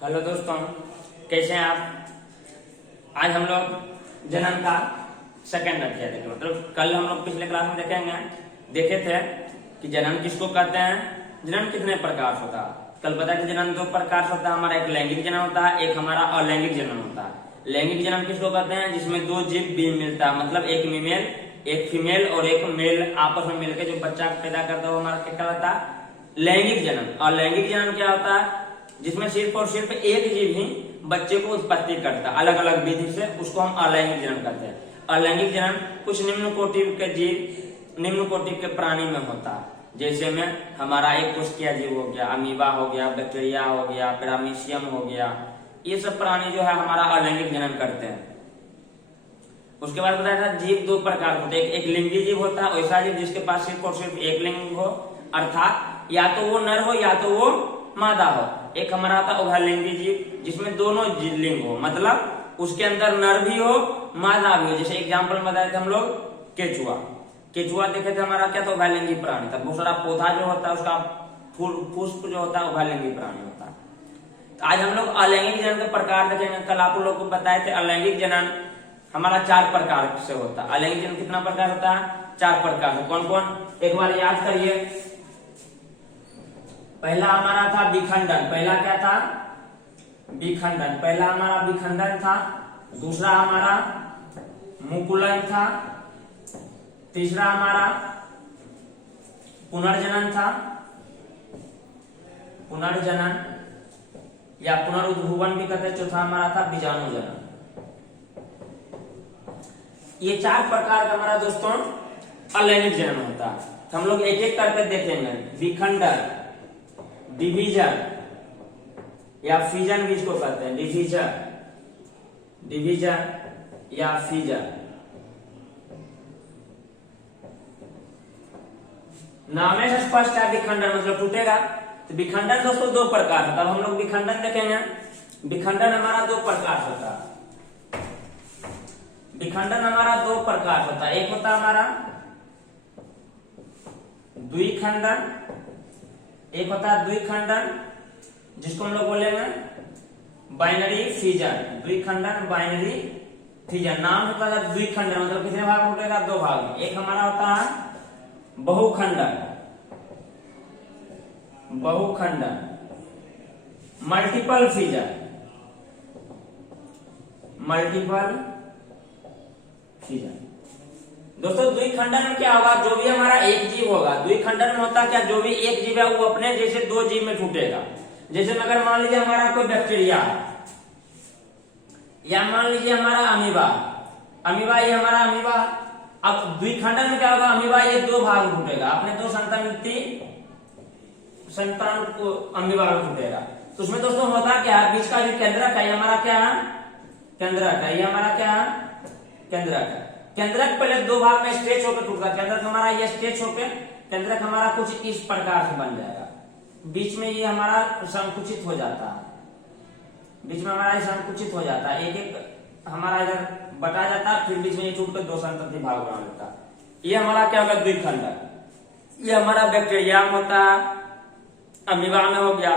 Hello दोस्तों, कैसे हैं आप। आज हम लोग जनन का सेकंड अध्याय देखेंगे। मतलब कल हम लोग पिछले क्लास में देखे थे कि जनन किसको कहते हैं, जनन कितने प्रकार से होता है। कल बताया कि जनन दो प्रकार से होता है, हमारा एक लैंगिक जनन होता है, एक हमारा अलैंगिक जनन होता है। लैंगिक जनन किसको कहते हैं, जिसमें दो जीव बीज मिलता है, मतलब एक फीमेल और एक मेल आपस में मिलकर जो बच्चा पैदा करता है वो हमारा क्या कहलाता है, लैंगिक जनन। और लैंगिक जनन क्या होता है, जिसमें सिर्फ और सिर्फ एक जीव ही बच्चे को उत्पत्ति करता है अलग अलग विधि से, उसको हम अलैंगिक जनन कहते हैं। अलैंगिक जनन कुछ निम्न कोटि के जीव, निम्न कोटि के प्राणी में होता है। जैसे में हमारा एक कोशिकीय जीव हो गया, अमीबा हो गया, बैक्टीरिया हो गया, पैरामीशियम हो गया, ये सब प्राणी जो है हमारा अलैंगिक जनन करते हैं। उसके बाद बताया था जीव दो प्रकार होते हैं, एक लिंगी जीव होता है, वैसा जीव जिसके पास सिर्फ और सिर्फ एक लिंग हो, अर्थात या तो वो नर हो या तो वो मादा हो। एक हमारा आता है उभयलिंगी जीव, जिसमें दोनों लिंग हो, मतलब उसके अंदर नर भी हो मादा भी हो। जैसे एग्जाम्पल में बताए थे हम लोग केचुआ देखे थे, हमारा क्या था, उभयलिंगी प्राणी था। बहुत सारा पौधा जो होता है उसका पुष्प जो होता है उभयलिंगी प्राणी होता है। तो आज हम लोग अलैंगिक जनन के प्रकार देखेंगे। कल आप लोग को बताए थे अलैंगिक जनन हमारा 4 प्रकार से होता है। अलैंगिक जनन कितना प्रकार होता है, 4 प्रकार से। कौन कौन, एक बार याद करिए। पहला हमारा था विखंडन, पहला क्या था, विखंडन, पहला हमारा विखंडन था। दूसरा हमारा मुकुलन था। तीसरा हमारा पुनर्जनन था, पुनर्जनन या पुनरुद्भवन भी कहते हैं। चौथा हमारा था बीजाणु जनन। ये 4 प्रकार का हमारा दोस्तों अलैंगिक जनन होता है। तो हम लोग एक एक करके देखेंगे। विखंडन, डिवीजन या फीजन भी इसको कहते हैं, डिवीजन या फीजन। नाम से स्पष्ट है, विखंडन मतलब टूटेगा। तो विखंडन दोस्तों 2 प्रकार होता है। हम लोग विखंडन देखेंगे। विखंडन हमारा 2 प्रकार होता है। विखंडन हमारा 2 प्रकार होता है। एक होता है हमारा द्विखंडन, एक होता है द्विखंडन जिसको हम लोग बोलेंगे बाइनरी फीजन। द्विखंडन बाइनरी फीजन नाम होता है द्विखंडन, मतलब कितने भाग में टूटेगा, 2 भाग में। एक हमारा होता है बहुखंडन, बहुखंडन मल्टीपल फीजन, मल्टीपल फीजन। दोस्तों द्विखंडन में क्या होगा, जो भी हमारा एक जीव होगा, द्विखंडन में होता क्या, जो भी एक जीव है वो अपने जैसे 2 जीव में टूटेगा। जैसे अगर मान लीजिए हमारा कोई बैक्टीरिया है, या मान लीजिए हमारा अमीबा ये हमारा अमीबा। अब द्विखंडन में क्या होगा, अमीबा ये 2 भाग में टूटेगा, अपने 2 संतान को अमीबा में टूटेगा। तो उसमें दोस्तों होता क्या है, बीच का जो केंद्रक है ये हमारा क्या है, केंद्रक है, ये हमारा क्या है, केंद्रक है। केंद्रक पहले 2 भाग में स्ट्रेच होकर टूटता है। केंद्रक हमारा ये स्ट्रेच होकर केंद्रक हमारा कुछ इस प्रकार से बन जाएगा। बीच में ये हमारा संकुचित हो जाता है, बीच में हमारा संकुचित हो जाता है, एक एक हमारा इधर बटा जाता है, फिर बीच में ये टूट कर 2 संतति भाग बना लेता है। ये हमारा क्या होगा, द्विखंडन। ये हमारा बैक्टीरिया में होता है, अमीबा में हो गया,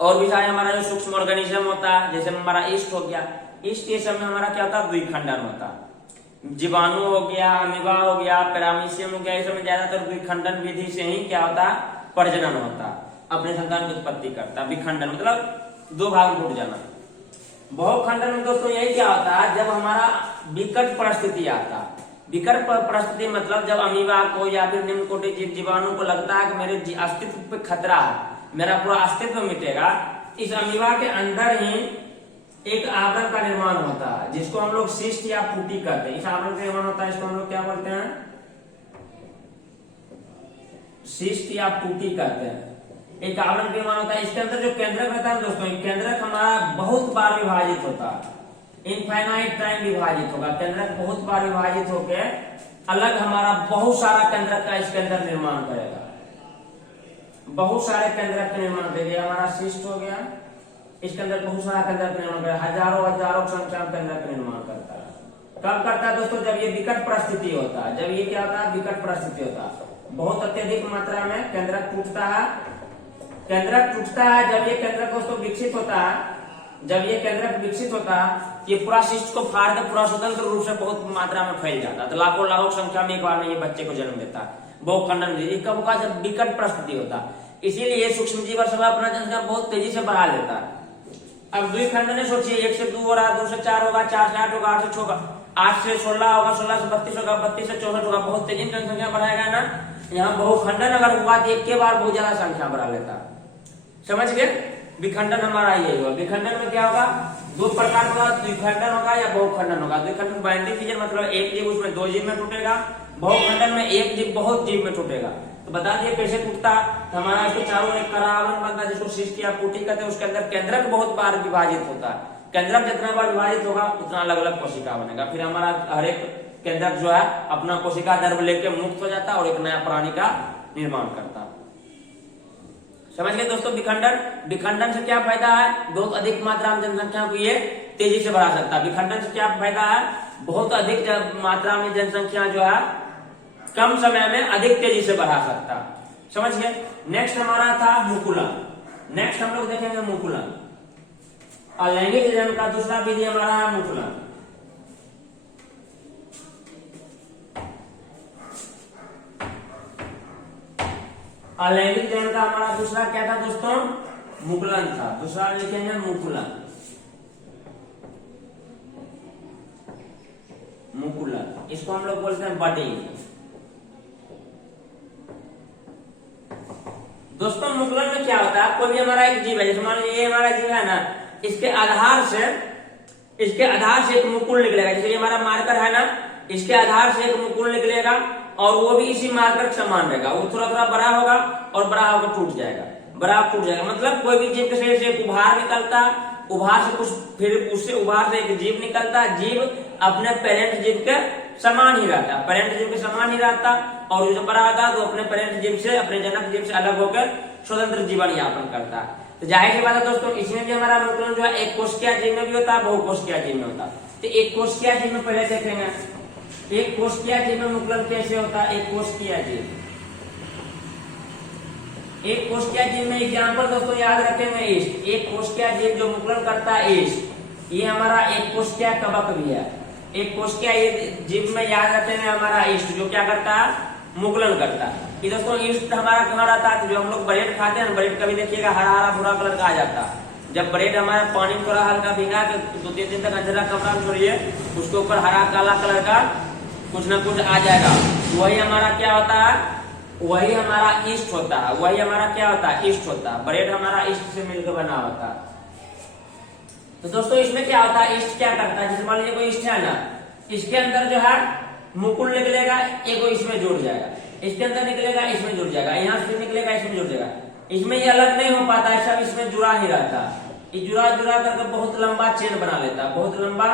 और भी सारे हमारा जो सूक्ष्म ऑर्गेनिज्म होता है, जैसे हमारा ईस्ट हो गया, ईस्ट के सब में हमारा क्या होता है, द्विखंडन होता है। जीवाणु हो गया, अमीबा हो गया, पैरामीशियम हो गया, इसमें ज्यादातर द्विखंडन विधि से ही क्या होता है, प्रजनन होता है, अपने संतान की उत्पत्ति करता है। विखंडन मतलब 2 भाग में टूट जाना। बहुखंडन में दोस्तों यही क्या होता है, जब हमारा विकट परिस्थिति आता है। विकट परिस्थिति मतलब जब अमीबा को या फिर निम्न कोटि जीवाणु को लगता है कि मेरे अस्तित्व पे खतरा है, मेरा पूरा अस्तित्व मिटेगा, इस अमीबा के अंदर ही एक आवरण का निर्माण होता है, जिसको हम लोग सिस्ट या पुटी कहते हैं। इस आवरण का निर्माण होता है, इसको हम लोग क्या बोलते हैं, सिस्ट या पुटी कहते हैं। एक आवरण का निर्माण होता है, इसके अंदर जो केंद्रक रहता है दोस्तों, केंद्रक हमारा बहुत बार विभाजित होता है, इनफाइनाइट टाइम विभाजित होगा। केंद्रक बहुत बार विभाजित होकर अलग हमारा बहुत सारा केंद्रक का इसके अंदर निर्माण करेगा, बहुत सारे केंद्रक का निर्माण करेगा। हमारा सिस्ट हो गया, इसके अंदर बहुत सारा केंद्र का निर्माण करेगा, हजारों संख्या में केंद्र का निर्माण करता है। कब करता है दोस्तों, जब ये विकट परिस्थिति होता है। जब ये क्या होता है, विकट परिस्थिति होता है, बहुत अत्यधिक मात्रा में केंद्रक टूटता है, केंद्रक टूटता है जब ये केंद्रक दोस्तों विकसित होता है, जब ये केंद्रक विकसित होता है ये पूरा शिष्ट को फाड़ के पूरा स्वतंत्र रूप से बहुत मात्रा में फैल जाता है, तो लाखों लाखों संख्या में एक बार में ये बच्चे को जन्म देता है। बहुखंडन ये कब होगा, जब विकट परिस्थिति होता है। इसीलिए ये सूक्ष्म जीव सब अपना जनसंख्या बहुत तेजी से बढ़ा लेता है। अब द्विखंडन सोचिए, 1 से 2 हो रहा, 2 से 4 होगा, 4 से 8 होगा, 8 से 6 होगा, 8 से 16 होगा, 16 से 32 होगा, 32 से 64 होगा, बहुत तेजी में जनसंख्या बढ़ाएगा ना। यहाँ बहुखंडन अगर हुआ तो एक के बार बहुत ज्यादा संख्या बढ़ा लेता है, समझ गए। विखंडन हमारा ये होगा। विखंडन में क्या होगा, 2 प्रकार का, द्विखंडन होगा या बहुखंडन होगा। द्विखंडन बाइंडिंग फीचर मतलब एक जीव उसमें 2 जीव में टूटेगा, बहुखंडन में एक जीव बहुत जीव में टूटेगा। तो बता दिए कैसे टूटता, तो हमारा इसके चारों एक करावरण बनता है जिसको शिष्ट या पुटी कहते हैं। उसके अंदर केंद्रक बहुत बार विभाजित होता है, केंद्रक जितना बार विभाजित होगा उतना अलग अलग कोशिका बनेगा। फिर हमारा हर एक केंद्रक जो है अपना कोशिका दर्भ लेके मुक्त हो जाता है और एक नया प्राणी का निर्माण करता है। समझ गए दोस्तों। विखंडन, विखंडन से क्या फायदा है, बहुत अधिक मात्रा में जनसंख्या को ये तेजी से बढ़ा सकता है। विखंडन से क्या फायदा है, बहुत अधिक मात्रा में जनसंख्या जो है कम समय में अधिक तेजी से बढ़ा सकता है, समझ गए। नेक्स्ट हमारा था मुकुलन। नेक्स्ट हम लोग देखेंगे मुकुलन। अलैंगिक जनन का दूसरा विधि हमारा है मुकुलन। अलैंगिक जनन का हमारा दूसरा क्या था दोस्तों, मुकुलन था। दूसरा लिखेंगे मुकुलन। मुकुलन इसको हम लोग बोलते हैं बडिंग। दोस्तों मुकुलन में क्या होता है, कोई भी हमारा एक जीव है, जैसे मान लीजिए ये हमारा जीव है ना, इसके आधार से एक मुकुल निकलेगा। जैसे ये हमारा मार्कर है ना, इसके आधार से एक मुकुल निकलेगा और वो भी इसी मार्कर के समान रहेगा। वो थोड़ा थोड़ा बड़ा होगा और बड़ा होकर टूट जाएगा, बड़ा टूट जाएगा। मतलब कोई भी जीव के शरीर से एक उभार निकलता, उभार से कुछ, फिर उससे उभार से एक जीव निकलता। जीव अपने पेरेंट जीव के समान ही रहता, पेरेंट जीव के समान ही रहता, और जो बड़ा होता है तो अपने पेरेंट जीव से, अपने जनक जीव से अलग होकर स्वतंत्र जीवन यापन करता है। तो जाहिर सी बात है दोस्तों, इसमें भी हमारा मुकुलन जो है एक कोशिकीय जीव में भी होता है, बहुकोशिकीय जीव में होता है। तो एक कोशिकीय जीव में पहले देखेंगे, एक कोशिकीय जीव में मुकुलन कैसे होता है। एक कोशिकीय जीव, एक कोशिकीय जीव में एग्जाम्पल दोस्तों याद रखेंगे ईस्ट। एक कोशिकीय जीव जो मुकुलन करता है ईस्ट, ये हमारा एक कोशिकीय कवक भी है। एक कोशिकीय जीव में याद रखेंगे हमारा ईस्ट जो क्या करता है, मुकुलन करता है। ये दोस्तों ईस्ट हमारा कहाँ रहता है, जो हम लोग ब्रेड खाते हैं, ब्रेड कभी देखिएगा हरा हरा भूरा कलर का आ जाता है। जब ब्रेड हमारा पानी में थोड़ा हल्का भिगा के 2-3 दिन तक अंधेरा कमरा में छोड़िए, उसके ऊपर हरा काला कलर का कुछ ना कुछ आ जाएगा। वही हमारा क्या होता है, वही हमारा ईस्ट होता है। वही हमारा क्या होता है, ईस्ट होता है। ब्रेड हमारा ईस्ट से मिलकर बना होता है। तो दोस्तों इसमें क्या होता है, ईस्ट क्या करता है, जैसे मान लीजिए कोई ईस्ट है ना, इसके अंदर जो है मुकुल निकलेगा, एगो इसमें जुड़ जाएगा, इसके अंदर निकलेगा, इसमें जुड़ जाएगा, यहाँ से निकलेगा, इसमें जुड़ जाएगा। इसमें ये अलग नहीं हो पाता है, सब इसमें जुड़ा ही रहता है। ये जुड़ा करके बहुत लंबा चेन बना लेता है, बहुत लंबा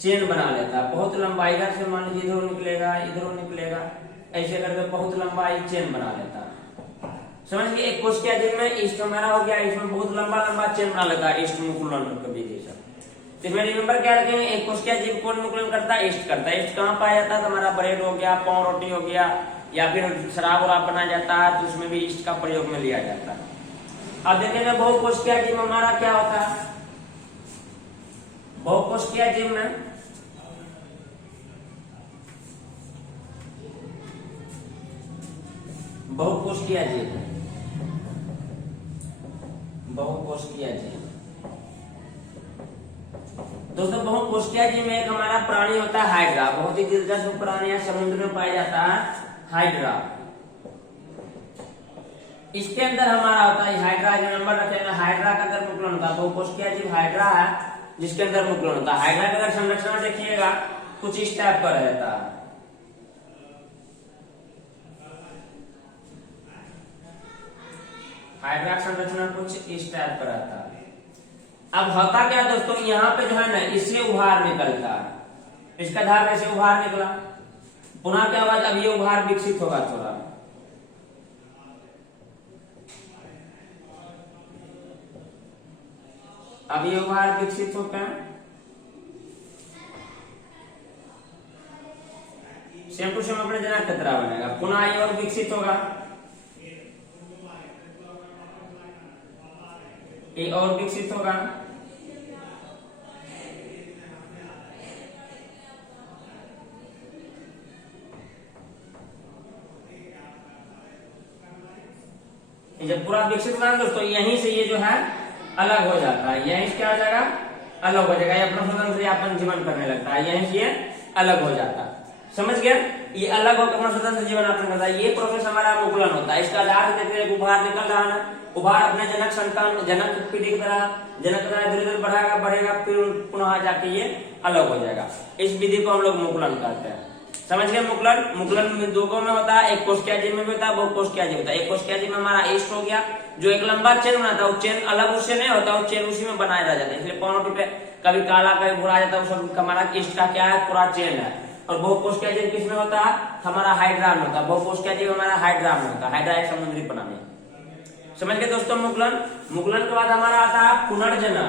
चेन बना लेता है, बहुत लंबा। इधर से मान लीजिए इधर निकलेगा, इधर निकलेगा, ऐसे करके बहुत लंबा ये चेन बना लेता है। समझ गए। एक कोशिकीय जीव में ईस्ट हमारा हो गया, इसमें बहुत लंबा लंबा चेन बना लेता है, ईस्ट मुकुलन का विधि से। इसमें रिमेंबर क्या रखेंगे, एक कोशिकीय जीव कौन मुकुलन करता है, ईस्ट करता है। ईस्ट कहाँ पाया जाता है, हमारा ब्रेड हो गया, पाव रोटी हो गया, या फिर शराब वराब बनाया जाता है तो उसमें भी ईस्ट का प्रयोग में लिया जाता है। अब देखेंगे बहुकोशिकीय जीव हमारा क्या होता है। बहुकोशिकीय जीव में बहुकोशिकीय जीव, बहुकोशिकीय जीव दोस्तों, बहुकोशिकीय जीव में एक हमारा प्राणी होता है हाइड्रा। बहुत ही दिलचस्प प्राणी है, समुद्र में पाया जाता है हाइड्रा। इसके अंदर हमारा होता है हाइड्रा, जो नंबर रखेगा हाइड्रा का अगर मुकुलन होता है, बहुकोशिकीय जीव हाइड्रा है जिसके अंदर मुकुलन होता है। हाइड्रा का अगर संरचना देखिएगा कुछ इस टाइप का रहता है। हाइड्रा संरचना कुछ इस टाइप का रहता है। अब होता क्या दोस्तों, यहाँ पे जो है ना इससे उभार निकलता है, इसका धार कैसे उभार निकला, पुनः क्या होगा, अब ये उभार विकसित होगा थोड़ा, अब ये उभार विकसित होकर सेम टू सेम अपने जना खतरा बनेगा, पुनः ये और विकसित होगा, ये और विकसित होगा। जब पूरा विकसित होगा दोस्तों, यहीं से ये जो है अलग हो जाता है, यहीं से क्या हो जाएगा, अलग हो जाएगा, ये अपना स्वतंत्र यापन जीवन करने लगता है, यहीं से ये अलग हो जाता है। समझ गया, ये अलग होकर अपना स्वतंत्र जीवन यापन करता है। ये प्रोसेस हमारा मुकुलन होता है। इसका आधार देखते हैं, उभार निकल रहा है, उभार अपने जनक संतान, जनक पीढ़ी की तरह जनक धीरे धीरे बढ़ाएगा बढ़ेगा, फिर पुनः जाके ये अलग हो जाएगा। इस विधि को हम लोग मुकुलन कहते हैं। समझ गए, मुकुलन मुकुलन में दो में होता है, एक कोशिका जीव में भी होता है, बहु कोशिका जीव होता है। एक कोशिका जीव में हमारा ईस्ट हो गया, जो एक लंबा चेन बनाता है, वो चेन अलग उससे नहीं होता, वो चेन उसी में बनाया रह जाता है। इसलिए पौनोटी पे कभी काला कभी भूरा जाता है, सब हमारा ईस्ट का क्या है, पूरा चेन है। और बहु कोशिका जीव किसमें होता है, हमारा हाइड्रा में होता है। बहु कोशिका जीव हमारा हाइड्रा में होता है, हाइड्रा एक समुद्री प्राणी। समझ गए दोस्तों, मुकुलन मुकुलन के बाद हमारा आता है पुनर्जनन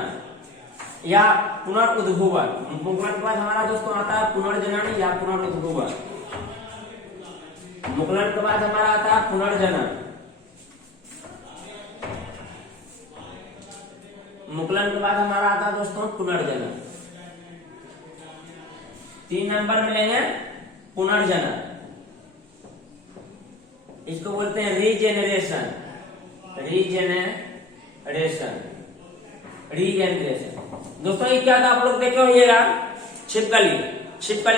या पुनर्उद्भवन। मुकुलन के बाद हमारा दोस्तों आता है पुनर्जनन या पुनर्उद्भवन। मुकुलन के बाद हमारा आता है पुनर्जनन। मुकुलन के बाद हमारा आता है दोस्तों पुनर्जनन। 3 नंबर में लेंगे पुनर्जनन, इसको बोलते हैं रीजेनरेशन। रीजेनरेशन दोस्तों, ये क्या था आप लोग देखे होइएगा, छिपकली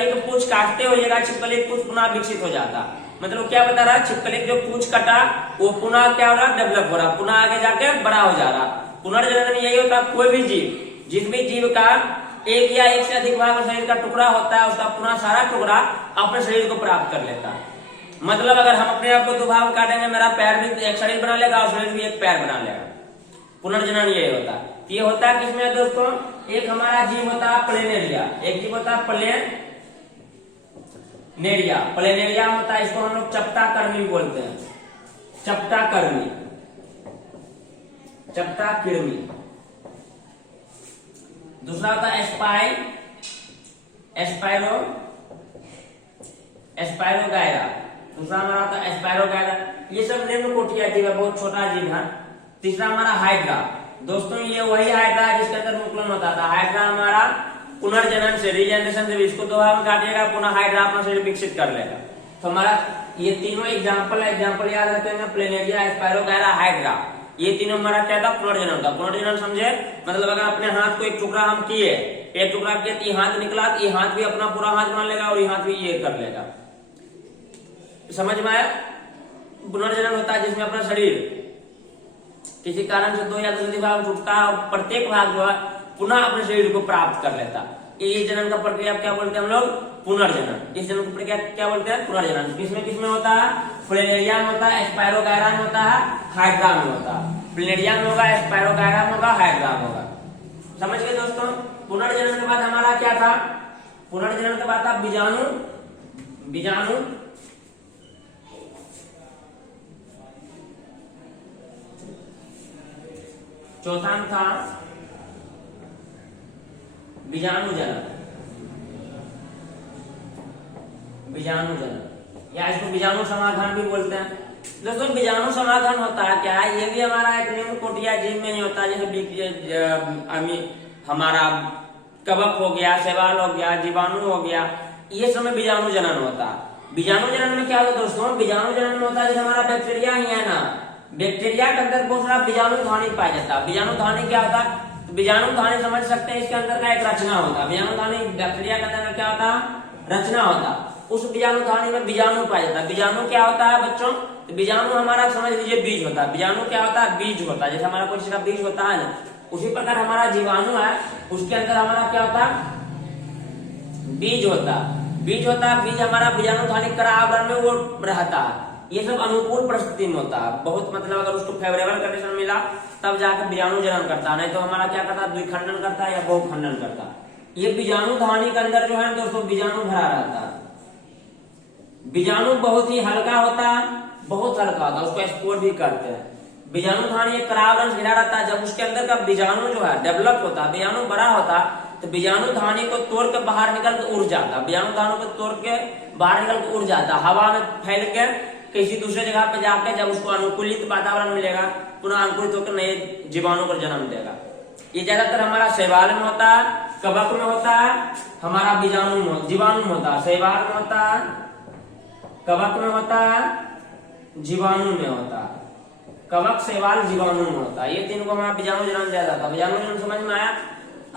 के पूंछ काटते होइएगा, छिपकली के पूंछ पुनः विकसित हो जाता। मतलब क्या बता रहा, छिपकली जो पूंछ कटा वो पुनः क्या हो रहा, डेवलप हो रहा, पुनः आगे जाके बड़ा हो जा रहा। पुनर्जनन में यही होता, कोई भी जीव, जिस भी जीव का एक या एक से अधिक भाग शरीर का टुकड़ा होता है, उसका पुनः सारा टुकड़ा अपने शरीर को प्राप्त कर लेता है। मतलब अगर हम अपने आप को 2 भाग काटेंगे, मेरा पैर भी एक शरीर बना लेगा और शरीर भी एक पैर बना लेगा। पुनर्जनन ये होता है। ये होता है किसमें दोस्तों, एक हमारा जीव होता है प्लेनेरिया, एक जीव होता है प्लेनेरिया होता है, इसको हम लोग चपटाकर्मी बोलते हैं, चपटाकर्मी। दूसरा होता है एस्पायरोगायरा। दूसरा हमारा होता है एस्पायरोगायरा। ये सब निम्न कोटिया जीव है, बहुत छोटा जीव है। तीसरा हमारा हाइड्रा। दोस्तों ये वही हाइड्रा है जिसके अंदर मुकुलन होता था। हाइड्रा हमारा पुनर्जनन से, रीजनरेशन से इसको 2 भाग में काटिएगा, पुनः हाइड्रा अपना शरीर विकसित कर लेगा। तो हमारा ये तीनों एग्जाम्पल याद रखेंगे, प्लेनेरिया, एस्पायरोगायरा, हाइड्रा। ये तीनों हमारा क्या था, पुनर्जनन का। पुनर्जनन समझे, मतलब अगर अपने हाथ को एक टुकड़ा हम किए, एक टुकड़ा किए तो ये हाथ निकला, तो ये हाथ भी अपना पूरा हाथ बना लेगा और ये हाथ भी ये कर लेगा। समझ में आया। पुनर्जनन होता है जिसमें अपना शरीर किसी कारण से 2 या 2 भाग टूटता है और प्रत्येक भाग जो है पुनः अपने शरीर को प्राप्त कर लेता। ये जनन का प्रक्रिया क्या बोलते हैं हम लोग, पुनर्जनन। इस जनन की प्रक्रिया क्या बोलते हैं, पुनर्जनन। किसमें होता है, प्लेनेरिया में होता है, एस्पायरोगायरा में होता है, हाइड्रा में होता है। प्लेनेरिया में होगा, एस्पायरोगायरा में होगा, हाइड्रा में होगा। समझ गए दोस्तों। पुनर्जनन के बाद हमारा क्या था, पुनर्जनन के बाद था बीजाणु। चौथा था बीजाणुजनन या इसको बीजाणु समाधान भी बोलते हैं। दोस्तों बीजाणु समाधान होता है क्या, ये भी हमारा एक निम्न कोटिया जीव में नहीं होता। जैसे हमारा कवक हो गया, शैवाल हो गया, जीवाणु हो गया, ये समय बीजाणु जनन होता है। बीजाणु जनन में क्या होता है दोस्तों, बीजाणु जनन में होता है जैसे हमारा बैक्टीरिया ही है ना, बैक्टीरिया के अंदर बहुत सारा बीजाणु धानी पाया जाता है। बीजाणु धानी क्या होता है, तो बीजाणु धानी समझ सकते हैं, इसके अंदर का एक रचना होता है। बीजाणु धानी बैक्टीरिया के अंदर क्या होता है, रचना होता है। उस बीजाणु धानी में बीजाणु पाया जाता है। बीजाणु क्या होता है बच्चों, तो बीजाणु हमारा समझ लीजिए बीज होता है। बीजाणु क्या होता है, बीज होता है। जैसे हमारा कोई चीज का बीज होता है ना, उसी प्रकार हमारा जीवाणु है, उसके अंदर हमारा क्या होता है, बीज होता है। बीज हमारा बीजाणु धानी का आवरण में वो रहता है। ये सब अनुकूल परिस्थिति में होता है, बहुत मतलब अगर उसको फेवरेबल कंडीशन मिला तब जाकर बीजाणु जनन करता है, नहीं तो हमारा क्या करता है, द्विखंडन करता है या बहुखंडन करता है। ये बीजाणु धानी के अंदर जो है दोस्तों बीजाणु भरा रहता है। बीजाणु बहुत ही हल्का होता है, बहुत हल्का होता है, उसको स्पोर भी करते हैं। बीजाणु धानी एक परावरण घिरा रहता है। जब उसके अंदर का बीजाणु जो है डेवलप होता है, बीजाणु बड़ा होता है, तो बीजाणु धानी को तोड़ के बाहर निकल के उड़ जाता है। बीजाणु धानी को तोड़ के बाहर निकल के उड़ जाता है, हवा में फैल के किसी दूसरे जगह पे जाकर जब उसको अनुकूलित वातावरण मिलेगा, पुनः अंकुरित होकर नए जीवाणु को जन्म देगा। ये ज्यादातर हमारा शैवाल में होता है, कवक में होता है, हमारा जीवाणु में होता है। शैवाल में होता है, कवक में होता है, जीवाणु में होता है। कवक, शैवाल, जीवाणु में होता है। ये तीन को हमारा बीजाणु जन्म दिया जाता है। बीजाणु जन्म समझ में आया?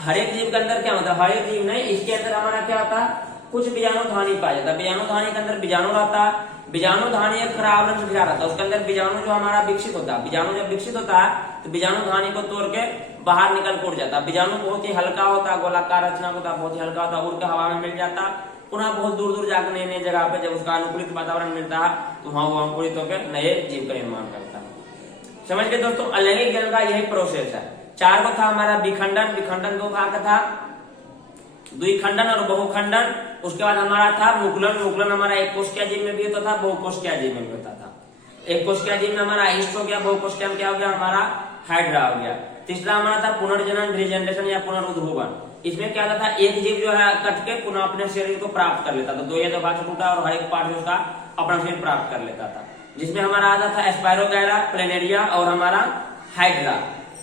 हर एक जीव के अंदर क्या होता है? हर एक जीव नहीं, इसके अंदर हमारा क्या होता है? कुछ बीजाणु धानी पाया जाता है। बीजाणु धानी के अंदर बीजाणु रहता है। बीजाणु धानी एक खरा आवरण से घिरा रहता है। उसके अंदर बीजाणु जो हमारा विकसित होता है, बीजाणु जब विकसित होता है तो बीजाणु धानी को तोड़ के बाहर निकल के उड़ जाता है। बीजाणु बहुत ही हल्का होता है, गोलाकार रचना होता है, बहुत ही हल्का होता है, उड़ के हवा में मिल जाता है। पुनः बहुत दूर दूर जाकर नई नई जगह पे जब उसका अनुकूलित वातावरण मिलता है तो वहां वो अंकुरित होकर नए जीव का निर्माण करता है। समझ गए दोस्तों? अलैंगिक जनन का यही प्रोसेस है। 4 को था हमारा विखंडन, विखंडन 2 भाग का था, द्विखंडन और बहुखंडन। उसके बाद हमारा था मुकुलन, मुकुलन हमारा एक कोशिकीय जीव में भी होता था, बहुकोशिकीय जीव में भी होता था। एक कोशिकीय जीव में हमारा ईस्ट हो गया, बहुकोशिकीय में क्या हो गया? हमारा हाइड्रा हो गया। तीसरा हमारा था पुनर्जनन, रीजनरेशन या पुनरुद्भवन। इसमें क्या होता था? एक जीव जो है कट के पुनः अपने शरीर को प्राप्त कर लेता था। 2 या 2 भाग से टूटा और हर एक पार्ट उसका अपना शरीर प्राप्त कर लेता था। जिसमें हमारा आता था स्पायरोगैरा, प्लेनेरिया और हमारा हाइड्रा।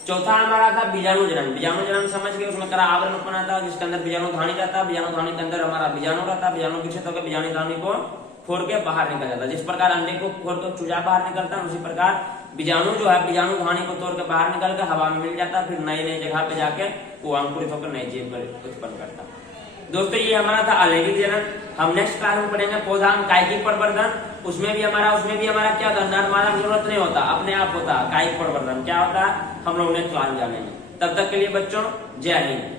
चौथा हमारा था बीजाणु जनन। बीजाणु जनन समझ के उसमें करा आवरण उत्पन्न आता है जिसके अंदर बीजाणु धानी रहता है। बीजाणु धानी के अंदर हमारा बीजाणु रहता है। बीजाणु विकसित होकर बीजाणु धानी को फोड़ के बाहर निकल जाता है। जिस प्रकार अंडे को फोड़ कर चूजा बाहर निकलता है, उसी प्रकार बीजाणु जो है बीजाणु धानी को तोड़ के बाहर निकल कर हवा में मिल जाता है। फिर नई नई जगह पे जाके वो अंकुरित होकर नए जीव उत्पन्न करता है। दोस्तों ये हमारा था अलैंगिक जनन। हम नेक्स्ट क्लास में पढ़ेंगे पौधा कायिक प्रवर्धन। उसमें भी हमारा क्या होता है? नर मादा की जरूरत नहीं होता, अपने आप होता है। कायिक प्रवर्धन क्या होता है हम लोग नेक्स्ट क्लास में जानेंगे। तब तक के लिए बच्चों जय हिंद।